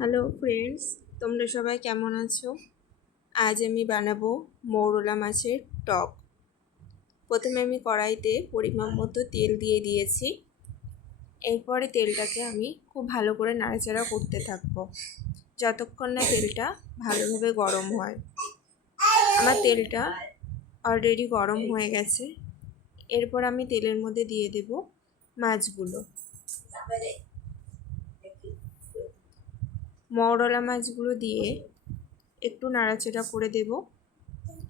Hello friends, তোমরা সবাই কেমন আছো? আজ আমি বানাবো মৌরলা মাছের টক। প্রথমে আমি কড়াইতে পরিমাণ মতো তেল দিয়ে দিয়েছি। এরপরে তেলটাকে আমি খুব ভালো করে নাড়াচাড়া করতে থাকবো যতক্ষণ না তেলটা ভালোভাবে গরম হয়। আমার তেলটা অলরেডি গরম হয়ে গেছে। এরপর আমি তেলের মধ্যে দিয়ে দেব মাছগুলো। মৌরলা মাছগুলো দিয়ে একটু নাড়াচাড়া করে দেব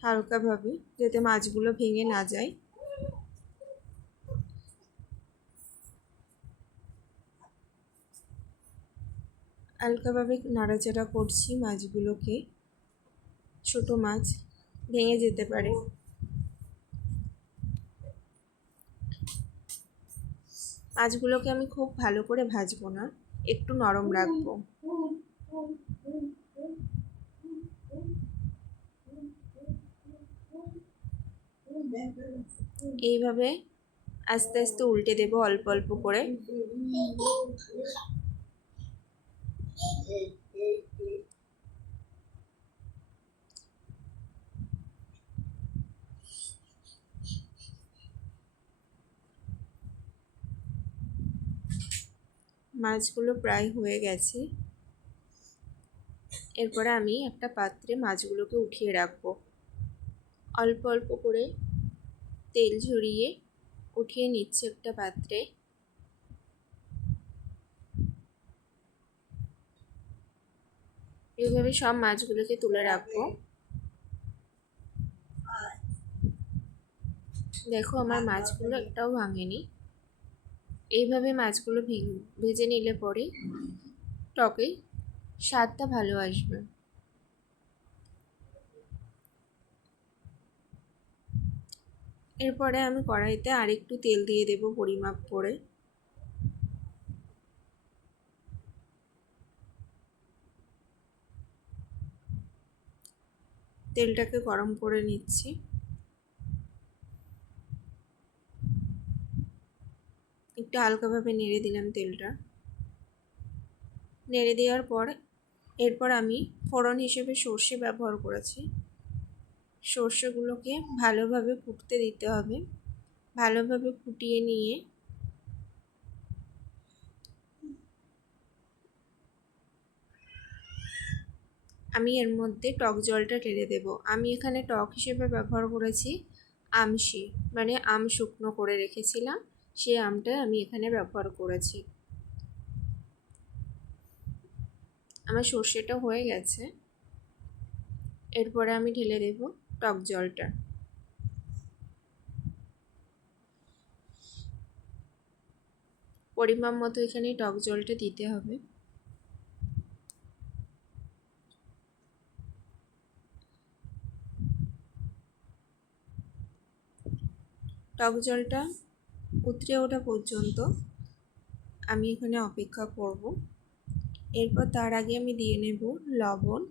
হালকাভাবে, যাতে মাছগুলো ভেঙে না যায়। হালকাভাবে নাড়াচাড়া করছি মাছগুলোকে, ছোট মাছ ভেঙে যেতে পারে। মাছগুলোকে আমি খুব ভালো করে ভাজবো না, একটু নরম রাখবো। এইভাবে আস্তে আস্তে উল্টে দেবো অল্প অল্প করে। মাছগুলো প্রায় হয়ে গেছে। এরপরে আমি একটা পাত্রে মাছগুলোকে উঠিয়ে রাখবো। অল্প অল্প করে তেল ঝরিয়ে উঠিয়ে নিচ্ছি একটা পাত্রে। এইভাবে সব মাছগুলোকে তুলে রাখবো। দেখো, আমার মাছগুলো একটাও ভাঙেনি। এইভাবে মাছগুলো ভেজে নিলে পরে টকে স্বাদটা ভালো আসবে। এরপরে আমি কড়াইতে আরেকটু তেল দিয়ে দেব পরিমাপ করে। তেলটাকে গরম করে নিচ্ছি। একটু হালকাভাবে নেড়ে দিলাম তেলটা। নেড়ে দেওয়ার পর এরপর আমি ফোড়ন হিসেবে সর্ষে ব্যবহার করেছি। সর্ষেগুলোকে ভালোভাবে ফুটতে দিতে হবে। ভালোভাবে ফুটিয়ে নিয়ে আমি এর মধ্যে টক জলটা ঢেলে দেব। আমি এখানে টক হিসেবে ব্যবহার করেছি আমশি, মানে আম শুকনো করে রেখেছিলাম, সেই আমটা আমি এখানে ব্যবহার করেছি। আমার সর্ষেটা হয়ে গেছে। এরপরে আমি ঢেলে দেব টক জলটা। পরিমাণ মতো এখানে টক জলটা দিতে হবে। টক জলটা উতরে ওঠা পর্যন্ত আমি এখানে অপেক্ষা করব। এরপর তার আগে আমি দিয়ে নেব লবণ।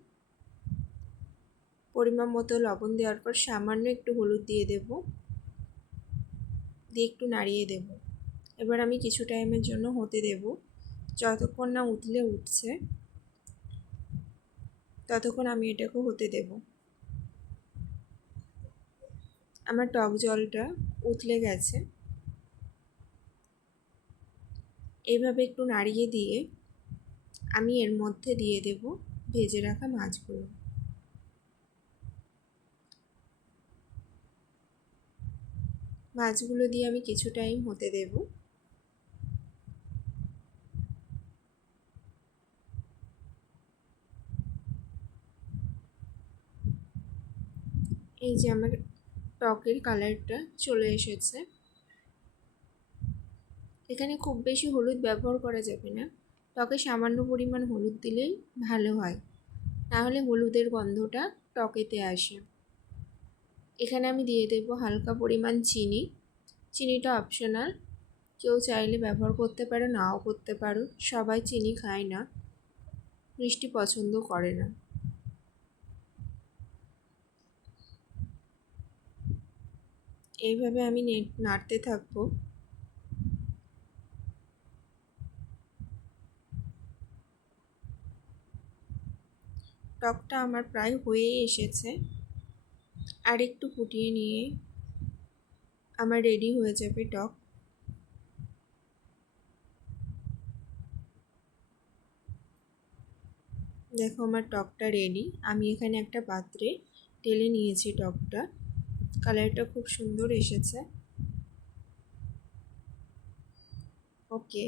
পরিমাণ মতো লবণ দেওয়ার পর সামান্য একটু হলুদ দিয়ে দেব, দিয়ে একটু নাড়িয়ে দেব। এবার আমি কিছু টাইমের জন্য হতে দেব। যতক্ষণ না উতলে উঠছে ততক্ষণ আমি এটাকে হতে দেব। আমার টক জলটা উতলে গেছে। এইভাবে একটু নাড়িয়ে দিয়ে আমি এর মধ্যে দিয়ে দেব ভেজে রাখা মাছগুলো। মাছগুলো দিয়ে আমি কিছু টাইম হতে দেব। এই যে আমার টকের কালারটা চলে এসেছে। এখানে খুব বেশি হলুদ ব্যবহার করা যাবে না। টকে সামান্য পরিমাণ হলুদ দিলেই ভালো হয়, নাহলে হলুদের গন্ধটা টকেতে আসে। এখানে আমি দিয়ে দেব হালকা পরিমাণ চিনি। চিনিটা অপশনাল, কেউ চাইলে ব্যবহার করতে পারো, নাও করতে পারো। সবাই চিনি খায় না, মিষ্টি পছন্দ করে না। এইভাবে আমি নাড়তে থাকবো। টকটা আমার প্রায় হয়েই এসেছে, আর একটু ফুটিয়ে নিয়ে আমার রেডি হয়ে যাবে টক। দেখো আমার টকটা রেডি। আমি এখানে একটা পাত্রে ঢেলে নিয়েছি টকটা। কালারটা খুব সুন্দর এসেছে। ওকে।